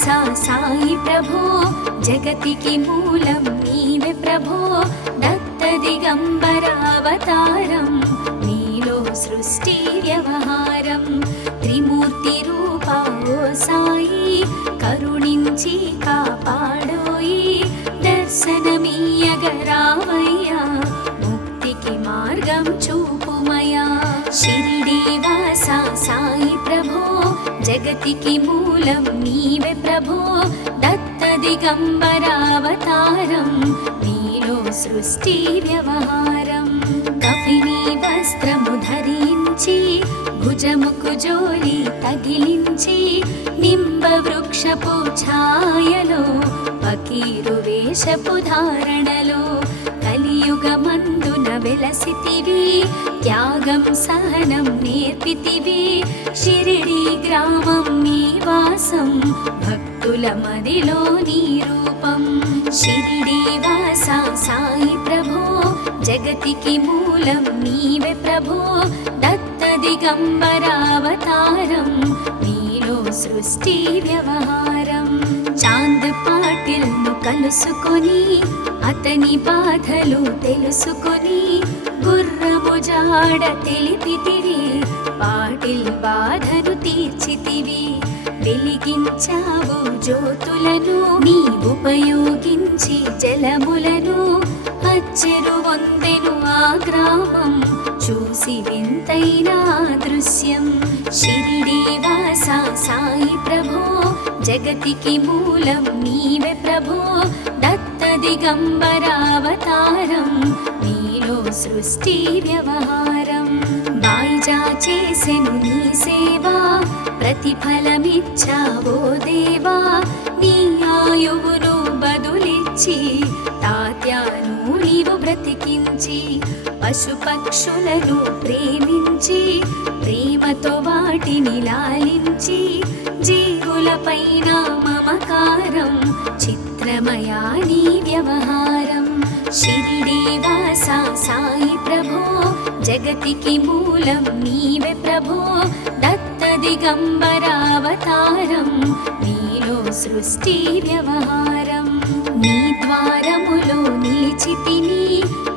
వాసా సాయి ప్రభో జగతికి మూలం నీవే ప్రభో దత్త దిగంబరావతారం నీలో సృష్టి వ్యవహారం త్రిమూర్తి రూపా ఓ సాయి కరుణించి కాపాడోయి దర్శనమీయగరావయ్యా ముక్తికి మార్గం చూపుమయా షిరిడి వాసా సాయి ప్రభో జగతికి మూలం నీవే ప్రభో దత్త దిగంబరావతారం నీలో సృష్టి వ్యవహారం కఫిని వస్త్రము ధరించి భుజముకు జోలి తగిలించి నింబ వృక్షపు ఛాయలో ఫకీరు వేషపు ధారణలో కలియుగమందున వెలసితివి త్యాగం సహనం నేర్పితివి షిరిడి గ్రామం నీ వాసం భక్తుల మదిలో నీ రూపం షిరిడి వాసా సాయి ప్రభో జగతికి మూలం నీవే ప్రభో దత్త దిగంబరావతారం నీలో సృష్టి వ్యవహారం చాంద్ పాటిల్ ను కలుసుకొని అతని బాధలు తెలుసుకొని గుర్రము జాడ తెలిపితివి పాటిల్ బాధను తీర్చితివి వెలిగించావు జ్యోతులను నీ ఉపయోగించి జలములను అచ్చెరు వందెను ఆ గ్రామం చూసి వింతైన దృశ్యం షిరిడి వాసా సాయి ప్రభో జగతికి మూలం నీవే ప్రభో దత్త దిగంబరావతారం నీలో సృష్టి వ్యవహారం బాయిజా చేసెను నీ సేవా ప్రతిఫలమిచ్చావో దేవా నీ ఆయువును బదులిచ్చి తాత్యాను నీవు బ్రతికించి పశుపక్షులను ప్రేమించి ప్రేమతో వాటిని లాలించి జీవులపైన మమకారం చిత్రమయా నీ వ్యవహారం షిరిడి వాసా సాయి ప్రభో జగతికి మూలం నీవే ప్రభో దత్త దిగంబరావతారం నీలో సృష్టి వ్యవహారం నీ ద్వారములో నిలిచితిని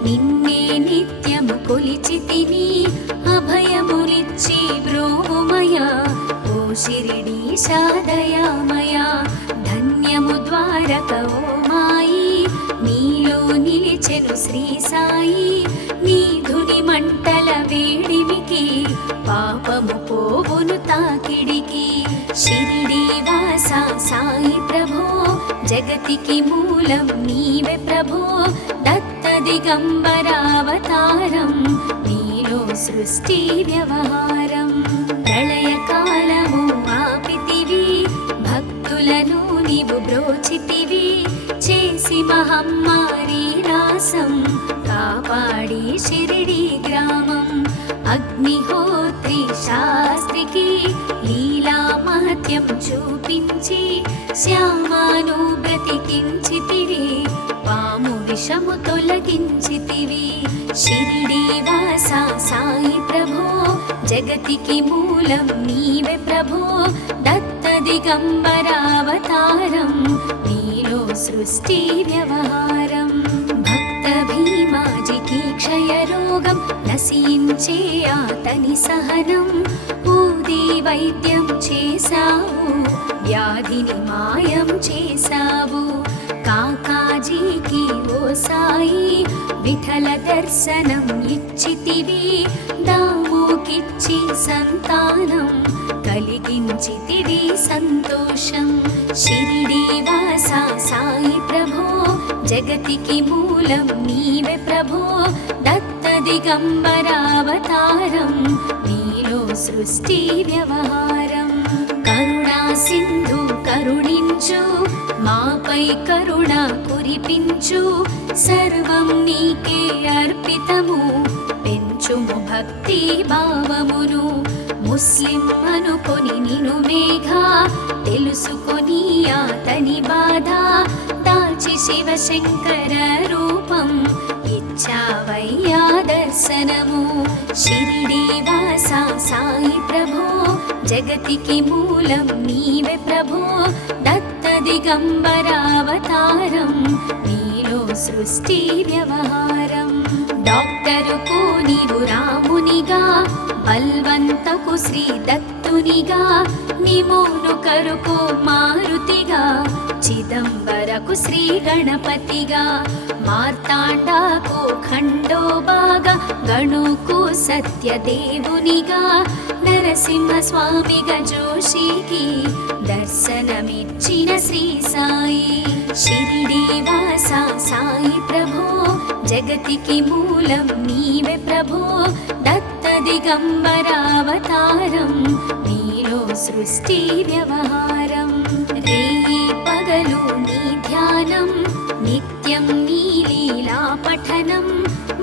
నిన్నే నిత్యము కొలిచితిని అభయములిచ్చి బ్రోవుమయా ఓ షిరిడీశా దయామయా ధన్యము ద్వారక ఓ మాయి నీలో నిలిచెను శ్రీ సాయి నీ ధుని మంటల వేడిమికి పాపము పోవును తాకిడికి షిరిడి వాసా సాయి ప్రభో జగతికి మూలం నీవే ప్రభో దత్త దిగంబరావతారం నీలో సృష్టి వ్యవహారం ప్రళయకాలము ఆపితివి భక్తులను నీవు బ్రోచితివి చేసి మహమ్మారి నాశం కాపాడి షిరిడి గ్రామం అగ్నిహోత్రి శాస్త్రికి లీలా మహత్యం చూపించి శ్యామాను బ్రతికించితివి పాము విషము తొలగించితివి షిరిడి వాసా సాయి ప్రభో జగతికి మూలం నీవే ప్రభో దత్త దిగంబరావతారం నీలో సృష్టి వ్యవహారం భక్త భీమాజికి క్షయరోగం నశించే అతని సహనం ఊది వైద్యం చేశావు వ్యాధిని మాయం చేశావు కాకాజీకి ఓ సాయి విఠల దర్శనం ఇచ్చితివి దాముకిచ్చి సంతానం కలిగించితివి సంతోషం షిరిడి వాసా సాయి ప్రభో జగతికి మూలం నీవే ప్రభో దత్త దిగంబరావతారం నీలో సృష్టి వ్యవహారం కరుణా సింధు కరుణించు మాపై కరుణ కురిపించు సర్వం నీకే అర్పితము పెంచుము భక్తి భావమును ముస్లిం అనుకొని నిను మేఘా తెలుసుకొని అతని బాధ దాల్చి శివశంకర రూపం ఇచ్చావయ్యా దర్శనము షిరిడి వాసా సాయి ప్రభో జగతికి మూలం నీవే ప్రభో దత్త దిగంబరావతారం నీలో సృష్టి వ్యవహారం. డాక్టరుకు నీవు రామునిగా, బల్వంతకు శ్రీ దత్తునిగా, నిమోను కరుకు మారుతిగా, చిదంబరకు శ్రీ గణపతిగా, మార్తాండాకు ఖండోబాగా, గణుకు సత్యదేవునిగా, నరసింహ స్వామిగా జోషికి దర్శనమిచ్చిన శ్రీ సాయి. షిరిడి వాస సాయి ప్రభో, జగతికి మూలం నీవే ప్రభో, దత్త దిగంబరావతారం నీలో సృష్టి వ్యవహారం. రేయి పగలు నీ ధ్యానం, నిత్యం నీ లీలా పఠనం,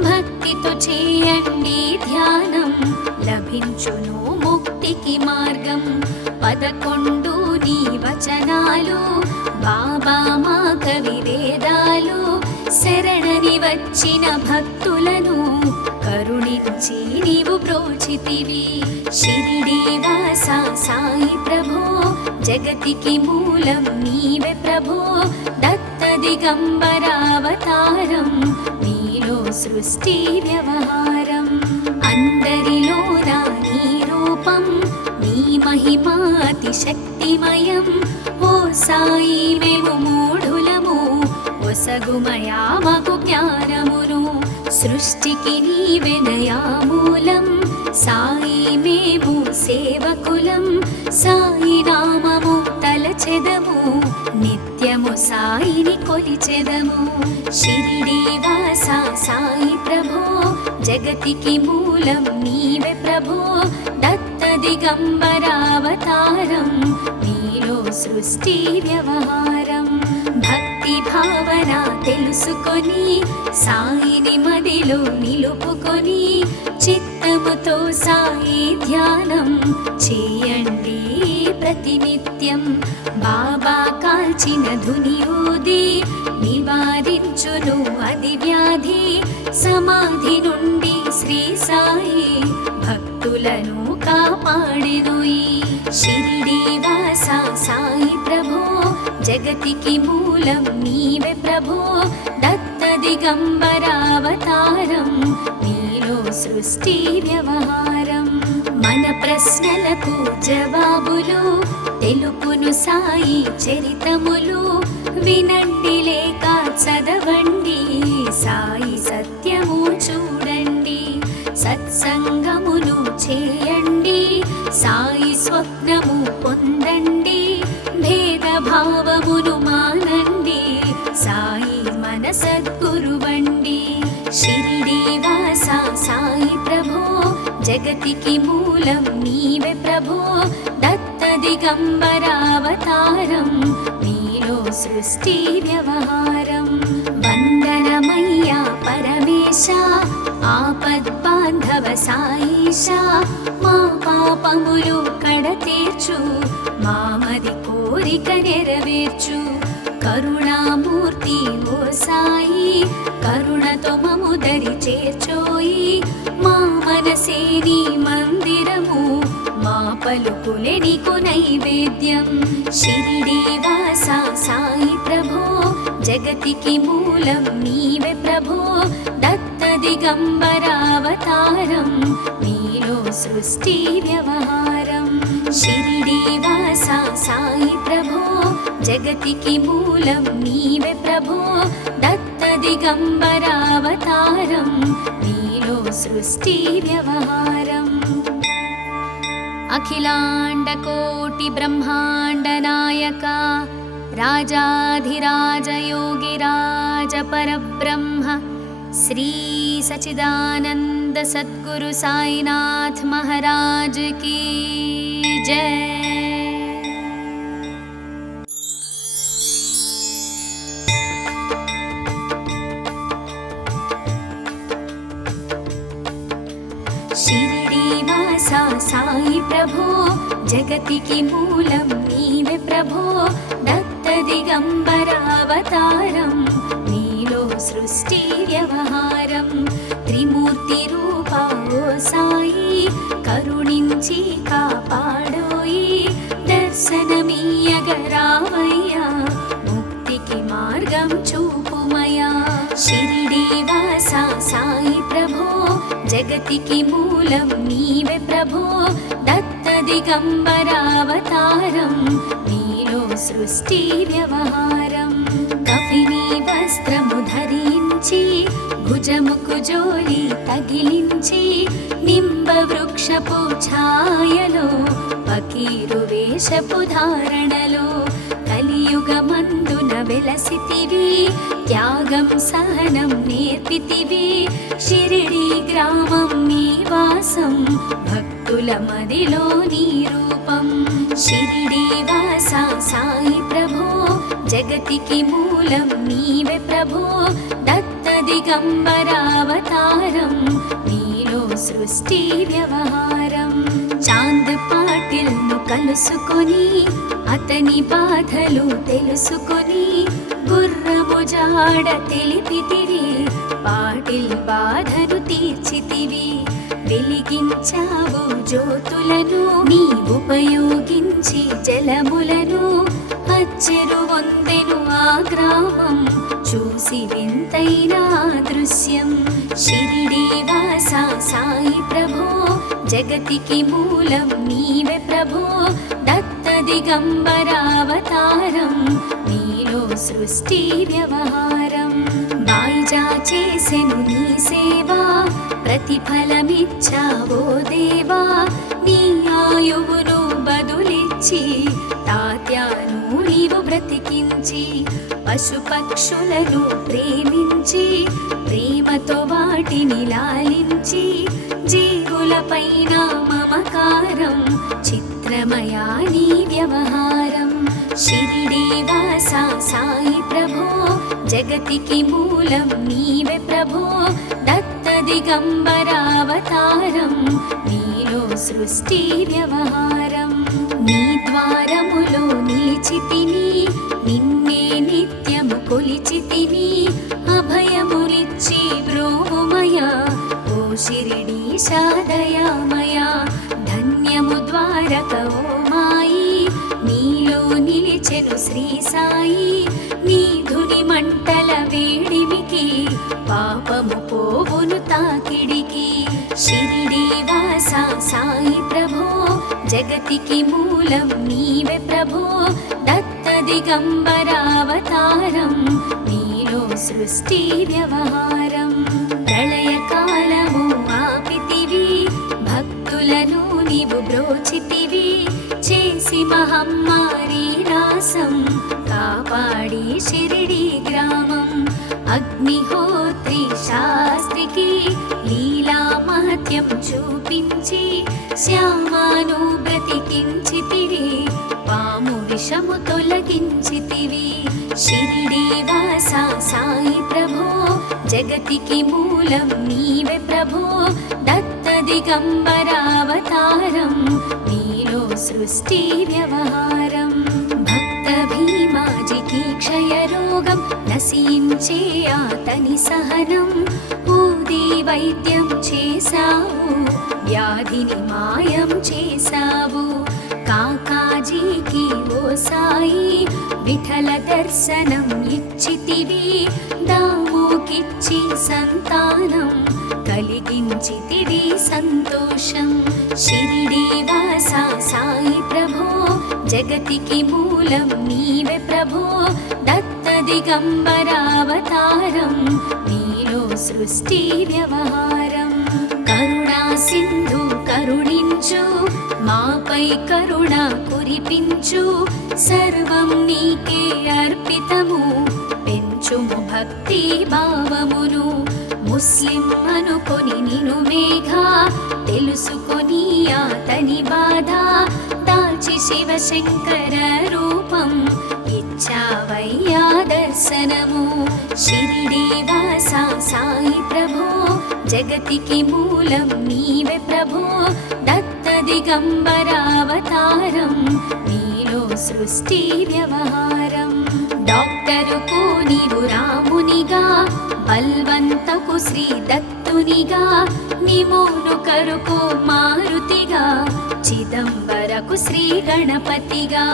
భక్తితో చేయండి ధ్యానం, లభించును ముక్తికి మార్గం. 11 నీ వచనాలు, బాబా మా కవి వేదాలు, శరణని వచ్చిన భక్తులను కరుణించి నీవు బ్రోచితివి. షిరిడి వాస సాయి ప్రభో, జగతికి మూలం నీవే ప్రభో, దత్త దిగంబరావతారం నీలో సృష్టి వ్యవహారం. అందరిలోన నీ రూపం, నీ మహిమా అతి శక్తిమయం. ఓ సాయి మేము మూఢులము, ఒసగుమయా మాకు జ్ఞానమును, సృష్టికి నీవెనయా మూలం. సాయి మేము సేవకులం, సాయి నామము తలచెదము, నిత్యము సాయిని కొలిచెదము. షిరిడి వాస సాయి ప్రభో, జగతికి మూలం నీవే ప్రభో, దత్త దిగంబరావతారం నీలో సృష్టి వ్యవహారం. భక్తి భావన తెలుసుకొని, సాయిని మదిలో నిలుపుకొని, చిత్తముతో సాయి ధ్యానం చేయండి ప్రతినిత్యం. బాబా కాల్చిన ధునియూది నివారించును అది వ్యాధి, సమాధి నుండి శ్రీ సాయి భక్తులను కాపాడెను. షిరిడి వాస సాయి ప్రభో, జగతికి మూలం నీవే ప్రభో, దత్త దిగంబరావతారం నీలో సృష్టి వ్యవహారం. మన ప్రశ్నలకు జవాబులు తెలుపును సాయి చరితములు, వినండి లేక చదవండి, సాయి సత్యము చూడండి, సత్సంగమును చేయండి, సాయి స్వప్నము పొందండి, భేదభావమును మానండి, సాయి మన సద్గురువండి. షిరిడి వాస సాయి ప్రభో, జగతికి మూలం నీవే ప్రభో, దత్త దిగంబరావతారం నీలో సృష్టి వ్యవహారం. వందనమయ్యా పరమేశ, ఆపద్బాంధవ సాయిష, మా పాపములు కడతీర్చు, మామది కోరిక నెరవేర్చు. కరుణామూర్తి ఓ సాయి, కరుణతో మము దరి చేర్చోయి, మా మనసే నీ మందిరము, మా పలుకులే నీకు నైవేద్యం. షిరిడి వాస సాయి ప్రభో, జగతికి మూలం నీవే ప్రభో, దత్త దిగంబరావతారం నీలో సృష్టి వ్యవహారం. షిరిడి వాస సాయి ప్రభో, జగతికి మూలం నీవే ప్రభో, దత్త దిగంబరావతారం నీలో సృష్టి వ్యవహారం. అఖిలాండ కోటి బ్రహ్మాండ నాయక, రాజాధిరాజ యోగిరాజ పరబ్రహ్మ, శ్రీ సచిదానంద సద్గురు సాయినాథ్ మహారాజ్ की जय. షిరిడి వాస సాయి ప్రభో, జగతికి మూలం నీవే ప్రభో, దత్త దిగంబరావతారం నీలో సృష్టి వ్యవహారం. త్రిమూర్తి రూప ఓ సాయి, కరుణించి కాపాడోయి, దర్శనమీయగరావయ్యా జగతికి మూలం నీవే ప్రభో దత్త దిగంబరావతారం నీలో సృష్టి వ్యవహారం కఫిని వస్త్రము ధరించి భుజముకు జోలి తగిలించి నింబ వృక్షపు ఛాయలో ఫకీరు వేషపు ధారణలో కలియుగమందున వెలసితివి త్యాగం సహనం నేర్పితివి షిరిడి గ్రామం నీ వాసం భక్తుల మదిలో నీ రూపం షిరిడి వాస సాయి ప్రభో జగతికి మూలం నీవే ప్రభో దత్త దిగంబరావతారం నీలో సృష్టి వ్యవహారం చాంద్ పాటిల్ ను కలుసుకొని అతని బాధలు తెలుసుకొని గుర్రము జాడ తెలిపితివి పాటిల్ బాధను తీర్చితివి వెలిగించావు జ్యోతులను నీ ఉపయోగించి జలములను అచ్చెరు వందెను ఆ గ్రామం చూసి వింతైన దృశ్యం షిరిడి వాస సాయి ప్రభో జగతికి మూలం నీవే ప్రభో దత్త దిగంబరావతారం నీలో సృష్టి వ్యవహారం బాయిజా చేసెను నీ సేవా ప్రతిఫలమిచ్చావో దేవా నీ ఆయువును బదులిచ్చి తాత్యాను నీవు బ్రతికించి పశుపక్షులను ప్రేమించి ప్రేమతో వాటిని లాలించి జీవులపైన మమకారం చిత్రమయా నీ వ్యవహారం షిరిడి వాస సాయి ప్రభో జగతికి మూలం నీవే ప్రభో దత్త దిగంబరావతారం నీలో సృష్టి వ్యవహారం నీ ద్వారములో నిలిచితిని నిన్నే నిత్యము కొలిచితిని అభయములిచ్చి బ్రోమయ ఓ షిరిడీశా దయామయ ధన్యము ద్వారక ఓ మాయి నీలో నిలిచెను శ్రీ సాయి నీ ధుని మంటల వేడిమికి పాపము పోవును తాకిడికి షిరిడి వాస సాయి ప్రభో జగతికి మూలం నీవే ప్రభో దత్త దిగంబరావతారం నీలో సృష్టి వ్యవహారం ప్రళయకాలము ఆపితివి భక్తులను నీవు బ్రోచితివి చేసి మహమ్మారి రాసం కాపాడి షిరిడి గ్రామం అగ్నిహోత్రి శాస్త్రికి లీలా మహత్యం చూపించి శ్యామాను బ్రతికించితివి పాము విషము తొలగించితివి షిరిడి వాస సాయి ప్రభో జగతికి మూలం నీవే ప్రభో దత్త దిగంబరావతారం నీలో సృష్టి వ్యవహారం భక్త భీమాజికి క్షయరోగం నశించే అతని సహనం ఊది వైద్యం చేశావు వ్యాధిని మాయం చేశావు కాకాజీకి ఓ సాయి విఠల దర్శనం ఇచ్చితివి దాముకిచ్చి సంతానం కలిగించితివి సంతోషం షిరిడి వాస సాయి ప్రభో జగతికి మూలం నీవే ప్రభో దత్త దిగంబరావతారం నీలో సృష్టి వ్యవహారం కరుణా సింధు కరుణించు మాపై కరుణ కురిపించు సర్వం నీకే అర్పితము పెంచుము భక్తి భావమును ముస్లిం అనుకొని నిను మేఘా తెలుసుకొని అతని బాధ దాచి శివశంకర రూపం ఇచ్చావయ్యా దర్శనము షిరిడి వాస సాయి ప్రభో జగతికి మూలం నీవే ప్రభో దత్త దిగంబరావతారం నీలో సృష్టి వ్యవహారం డాక్టరుకు నీవు రామునిగా బల్వంతకు శ్రీ దత్తునిగా నిమోను కరుకు మారుతిగా చిదంబరకు శ్రీ గణపతిగా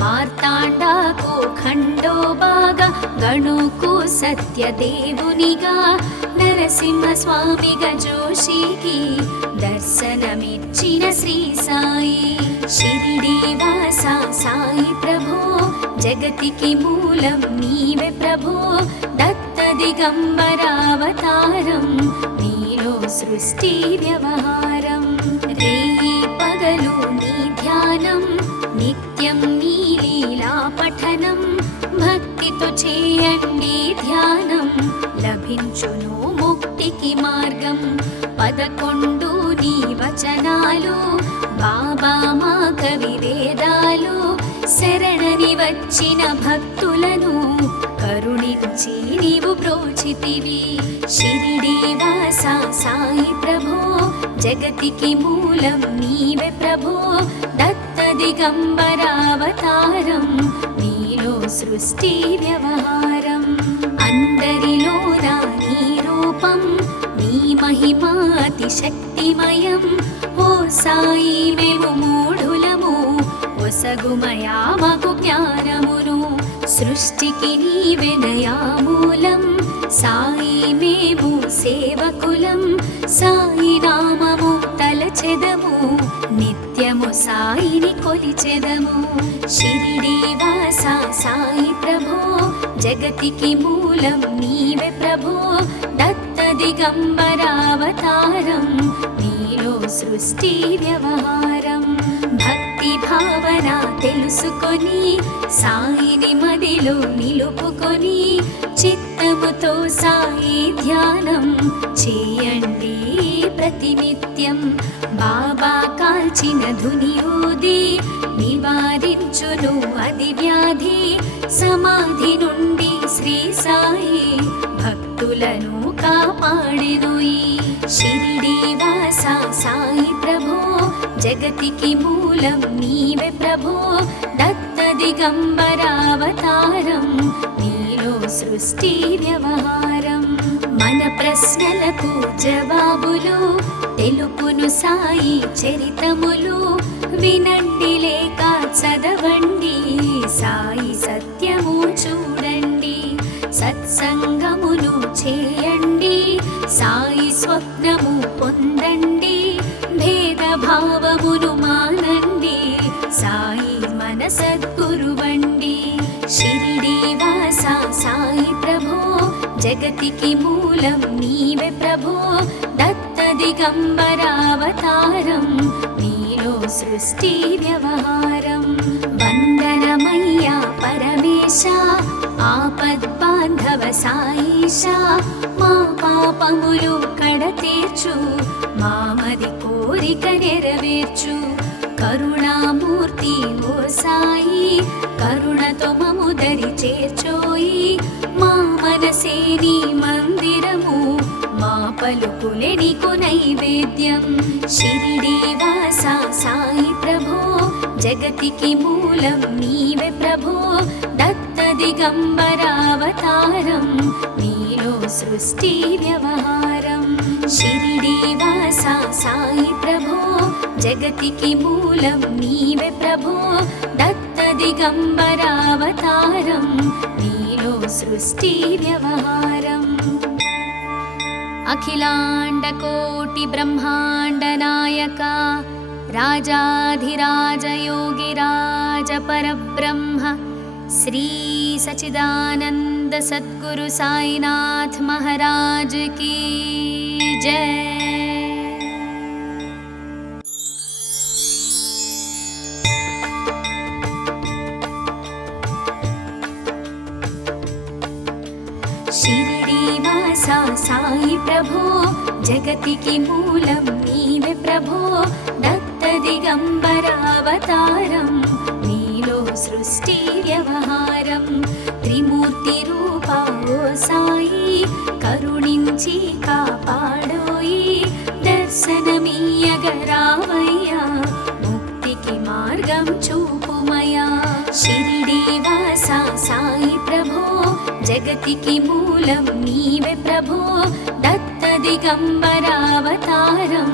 మార్తాండాకు ఖండోబాగా గణుకు సత్యదేవునిగా నర నరసింహస్వామిగా జోషికి దర్శనమిచ్చిన శ్రీ సాయి. షిరిడి వాస సాయి ప్రభో జగతికి మూలం నీవే ప్రభో. దత్త దిగంబరావతారం నీలో సృష్టి వ్యవహారం. రేయి పగలు నీ ధ్యానం నిత్యం నీ లీలా పఠనం. భక్తితో చేయండి ధ్యానం లభించును ముక్తికి మార్గం. 11 నీ వచనాలు బాబా మా కవి వేదాలు. శరణని వచ్చిన భక్తులను కరుణించి నీవు బ్రోచితివి. షిరిడి వాస సాయి ప్రభో జగతికి మూలం నీవే ప్రభో. దత్త దిగంబరావతారం నీలో సృష్టి వ్యవహారం. అందరిలోన నీ రూపం నీ మహిమా అతి శక్తిమయం. ఓ సాయి మేము మూఢులము ఒసగుమయా మాకు జ్ఞానమును. సృష్టికి నీవెనయా మూలం సాయి మేము సేవకులం. సాయి నామము తలచెదము నిత్యము సాయిని కొలిచెదము. షిరిడి వాస సాయి ప్రభో జగతికి మూలం నీవే ప్రభో. దత్త దిగంబరావతారం నీలో సృష్టి వ్యవహారం. భక్తి భావన తెలుసుకొని సాయిని మదిలో నిలుపుకొని చిత్తముతో సాయి ధ్యానం చేయండి ప్రతినిత్యం. బాబా కాల్చిన ధుని ఊది నివారించును అది వ్యాధి. సమాధి నుండి శ్రీ సాయి భక్తులను కాపాడెను. షిరిడి వాస సాయి ప్రభో జగతికి మూలం నీవే ప్రభో. దత్త దిగంబరావతారం నీలో సృష్టి వ్యవహారం. మన ప్రశ్నలకు జవాబులు తెలుపును సాయి చరితములు. వినండి లేక చదవండి సాయి సత్యము చూడండి. సత్సంగమును చేయండి సాయి స్వప్నము పొందండి. భేదభావమును మానండి సాయి మన సద్గురువండి. షిరిడి వాస సాయి ప్రభో జగతికి మూలం నీవే ప్రభో. దత్త దిగంబరావతారం నీలో సృష్టి వ్యవహారం. వందనమయ్యా పరమేశ ఆపద్బాంధవ సాయిష. మా పాపములు కడతీర్చు మామది కోరిక నెరవేర్చు. కరుణామూర్తి ఓ సాయి కరుణతో మము దరి చేర్చోయి. మా మనసే నీ మందిరము మా పలుకులే నీకు నైవేద్యం. షిరిడి వాస సాయి ప్రభో జగతికి మూలం నీవే ప్రభో. దత్త దిగంబరావతారం నీలో సృష్టి వ్యవహారం. షిరిడి వాస సాయి ప్రభో జగతికి మూలం నీవే ప్రభో. దత్త దిగంబరావతారం నీలో సృష్టి వ్యవహారం. అఖిలాండ కోటి బ్రహ్మాండ నాయక రాజాధిరాజ యోగిరాజ పరబ్రహ్మ శ్రీ సచిదానంద సద్గురు సాయినాథ్ महाराज की जय. షిరిడి వాస సాయి ప్రభో జగతికి మూలం నీవే ప్రభో. దత్త దిగంబరావతారం నీలో సృష్టి వ్యవహారం. త్రిమూర్తి రూపా ఓ సాయి కరుణించి కాపాడోయి. దర్శనమీయగరావయ్యా ముక్తికి మార్గం చూపుమయా. షిరిడి వాస సాయి ప్రభో జగతికి మూలం నీవే ప్రభో. దత్త దిగంబరావతారం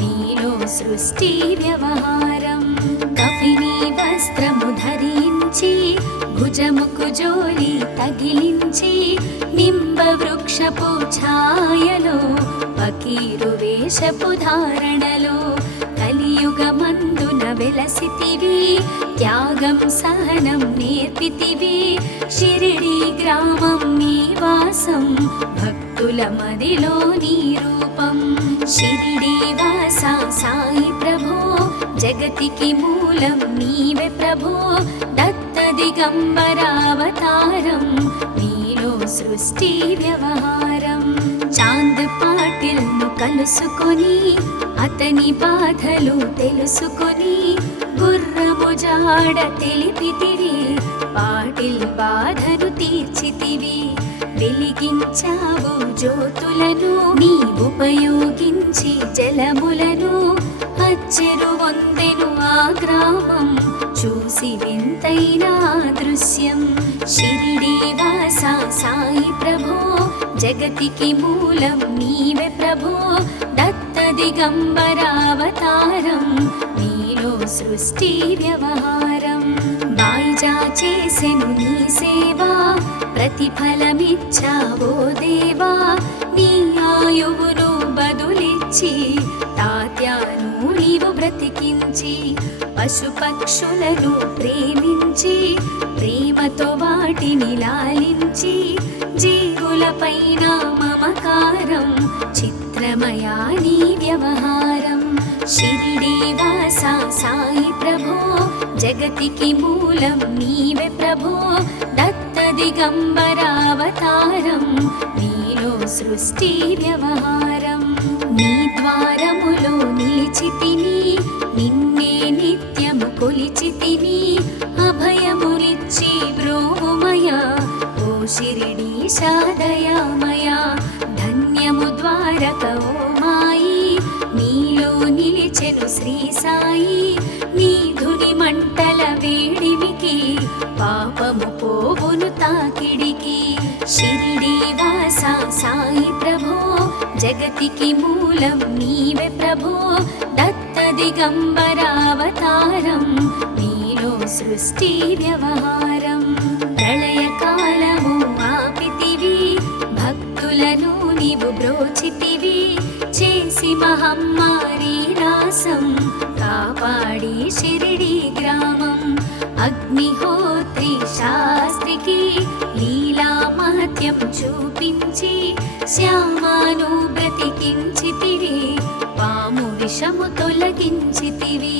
నీలో సృష్టి వ్యవహారం. కఫిని వస్త్రము ధరించి పిలిచి భుజముకు జోలి తగిలించి నింబ వృక్షపు ఛాయలో ఫకీరు వేషపు ధారణలో కలియుగమందున వెలసితివి త్యాగం సహనం నేర్పితివి షిరిడి గ్రామం నీ వాసం భక్తుల మదిలో నీ రూపం షిరిడి వాస సాయి ప్రభో జగతికి మూలం నీవే ప్రభో దత్త దిగంబరావతారం నీలో సృష్టి వ్యవహారం చాంద్ పాటిల్ ను కలుసుకొని అతని బాధలు తెలుసుకొని గుర్రము జాడ తెలిపితివి పాటిల్ బాధను తీర్చితివి వెలిగించావు జ్యోతులను నీ ఉపయోగించి జలములను అచ్చెరు వందెను ఆ గ్రామం చూసి వింతైన దృశ్యం షిరిడి వాస సాయి ప్రభో జగతికి మూలం నీవే ప్రభో దత్త దిగంబరావతారం నీలో సృష్టి వ్యవహారం బాయిజా చేసెను నీ సేవా ప్రతిఫలమిచ్చావో దేవా నీ ఆయువును బదులిచ్చి తాత్యాను నీవు బ్రతికించి పశుపక్షులను ప్రేమించి ప్రేమతో వాటిని లాలించి జీవులపైన మమకారం చిత్రమయా నీ వ్యవహారం షిరిడి వాస సాయి ప్రభో జగతికి మూలం నీవే ప్రభో దత్త దిగంబరావతారం నీలో సృష్టి వ్యవహారం నీ ద్వారములో నిలిచితిని నిన్నే నిత్యము కొలిచితిని అభయములిచ్చి బ్రోవుమయ ఓ షిరిడి సాదయామయ ధన్యము ద్వారక ఓ మాయి నీలో నిలిచెను శ్రీ సాయి నీ ధుని మంటల వేడిమికి పాపము పోవును తాకిడికి షిరిడి వాస సాయి ప్రభో జగతికి మూలం నీవే ప్రభో దత్త దిగంబరావతారం నీలో సృష్టి వ్యవహారం ప్రళయకాలము ఆపితివి భక్తులను నీవు బ్రోచితివి చేసి మహమ్మారి నాశం కాపాడి షిరిడి గ్రామం అగ్నిహోత్రి శాస్త్రికి లీలా మహత్యం చూపించి శ్యామాను బ్రతికించితివి పాము విషము తొలగించితివి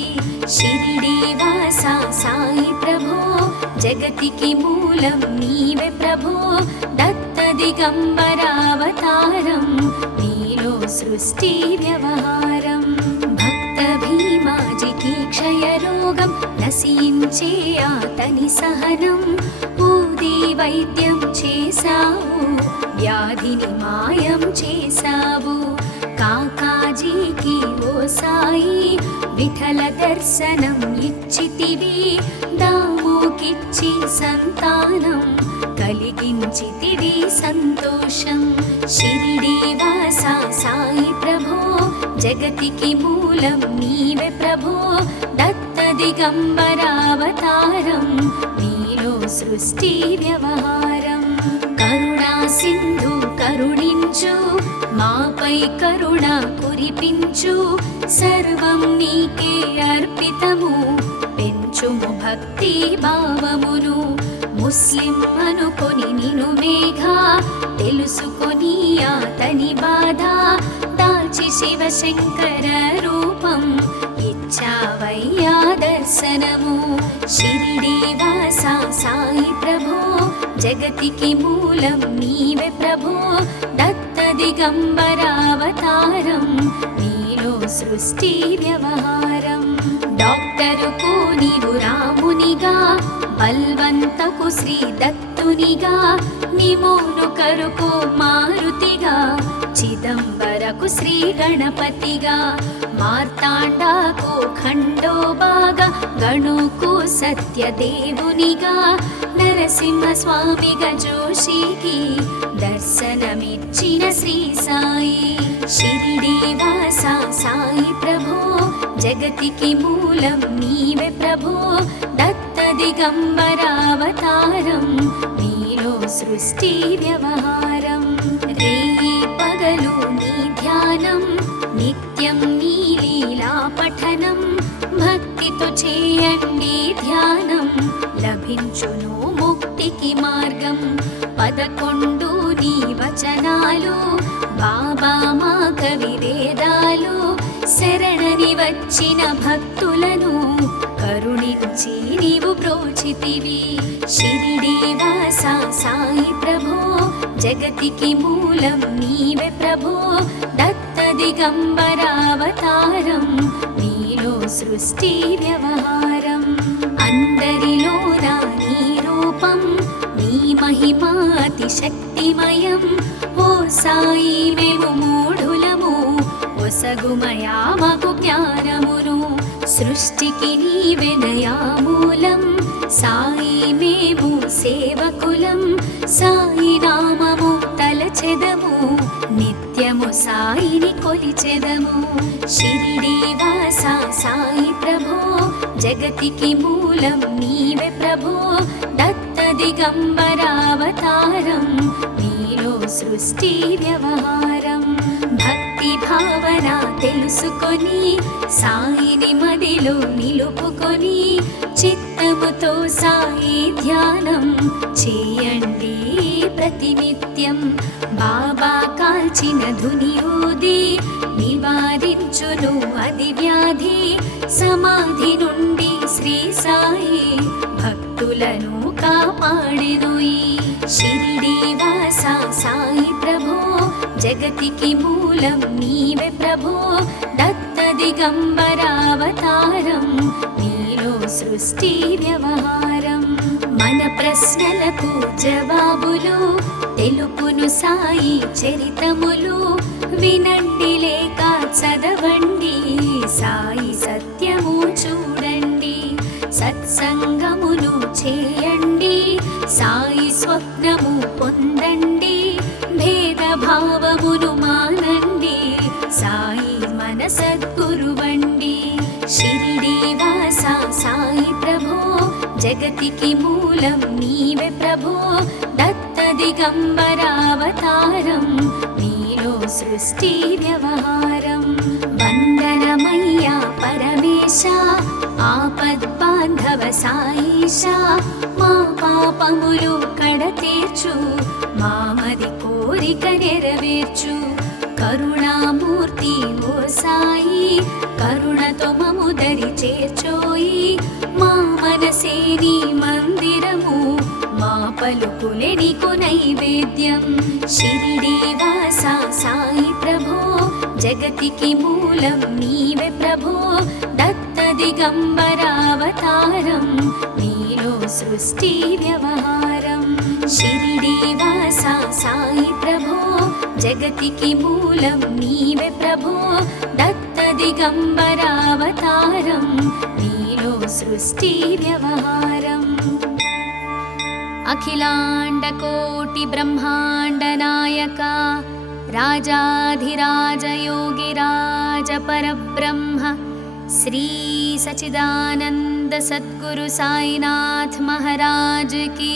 షిరిడి వాస సాయి ప్రభో జగతికి మూలం నీవే ప్రభో దత్త దిగంబరావతారం నీలో సృష్టి వ్యవహారం భక్త భీమాజికి క్షయరోగం నశించే అతని సహనం ఊది వైద్యం చేశావు వ్యాధిని మాయం చేశావు కాకాజీకి ఓ సాయి విఠల దర్శనం ఇచ్చితివి దాముకిచ్చి సంతానం కలిగించితివి సంతోషం షిరిడి వాస సాయి ప్రభో జగతికి మూలం నీవే ప్రభో దత్త దిగంబరావతారం నీలో సృష్టి వ్యవహారం కరుణా సింధు కరుణించు మాపై కరుణ కురిపించు సర్వం నీకే అర్పితము పెంచుము భక్తి భావమును ముస్లిం అనుకొని నిను మేఘా తెలుసుకొని అతని బాధ దాల్చి శివశంకర రూపం ఇచ్చావయ్యా దర్శనము షిరిడి వాస సాయి ప్రభో జగతికి మూలం నీవే ప్రభో దత్త దిగంబరావతారం నీలో సృష్టి వ్యవహారం డాక్టరుకు నీవు రామునిగా బల్వంతకు శ్రీ దత్తునిగా నిమోను కరుకు మారుతిగా చిదంబరకు శ్రీ గణపతిగా మార్తాండాకు ఖండోబాగా గణుకు సత్యదేవునిగా నరసింహ స్వామిగా జోషికి దర్శనమిచ్చిన శ్రీ సాయి షిరిడి వాస సాయి ప్రభో జగతికి మూలం నీవే ప్రభో దత్త దత్తదిగంబరావతారం నీలో సృష్టి వ్యవహారం రేయి పగలు నీ ధ్యానం నిత్యం నీ లీలా పఠనం భక్తితో చేయండి ధ్యానం లభించును ముక్తికి మార్గం 11 నీ వచనాలు బాబా మా కవి వేదాలు శరణని వచ్చిన భక్తులను కరుణించి నీవు బ్రోచితివి షిరిడి వాస సాయి ప్రభో జగతికి మూలం నీవే ప్రభో దత్త దిగంబరావతారం నీలో సృష్టి వ్యవహారం అందరిలోన నీ రూపం నీ మహిమా అతి శక్తిమయం ఓ సాయి మేము మూఢులము ఒసగుమయా మాకు జ్ఞానమును సృష్టికి నీవెనయా మూలం సాయి మేము సేవకులం సాయి నామము తలచెదము నిత్యము సాయిని కొలిచెదము షిరిడి వాస సాయి ప్రభో జగతికి మూలం నీవే ప్రభో దత్త దిగంబరావతారం నీలో సృష్టి వ్యవహారం భక్తి భావన తెలుసుకొని సాయిని మదిలో నిలుపుకొని చిత్తముతో సాయి ధ్యానం చేయండి ప్రతినిత్యం బాబా కాల్చిన ధుని ఊది నివారించును అది వ్యాధి సమాధి నుండి శ్రీ సాయి భక్తులను కాపాడెను ఈ షిరిడి వాస సాయి ప్రభో జగతికి మూలం నీవే ప్రభో దత్త దిగంబరావతారం నీలో సృష్టి వ్యవహారం మన ప్రశ్నలకు జవాబులు తెలుపును సాయి చరితములు వినండి లేక చదవండి సాయి సత్యము చూడండి సత్సంగమును చేయండి సాయి స్వప్నము పొందండి భేదభావమును మానండి సాయి మన సద్గురువండి షిరిడి వాస సాయి ప్రభో జగతికి మూలం నీవే ప్రభో దత్త దిగంబరావతారం నీలో సృష్టి వ్యవహారం వందనమయ్యా పరమేశ ఆపద్బాంధవ సాయిష మా పాపములు కడతీర్చు మామది కోరిక నెరవేర్చు కరుణామూర్తి ఓ సాయి కరుణతో మము దరి చేర్చోయి మా మనసే నీ మందిరము మా పలుకులే నీకు నైవేద్యం షిరిడి వాస సాయి ప్రభో జగతికి మూలం నీవే ప్రభో దత్త దిగంబరావతారం నీలో సృష్టి వ్యవహారం షిరిడి వాస సాయి ప్రభో జగతికి మూలం నీవే ప్రభో దత్త దిగంబరావతారం నీలో సృష్టి వ్యవహారం అఖిలాండ కోటి బ్రహ్మాండ నాయక రాజాధిరాజ యోగిరాజ పరబ్రహ్మ శ్రీ సచిదానంద సద్గురు సాయినాథ్ మహారాజ్ की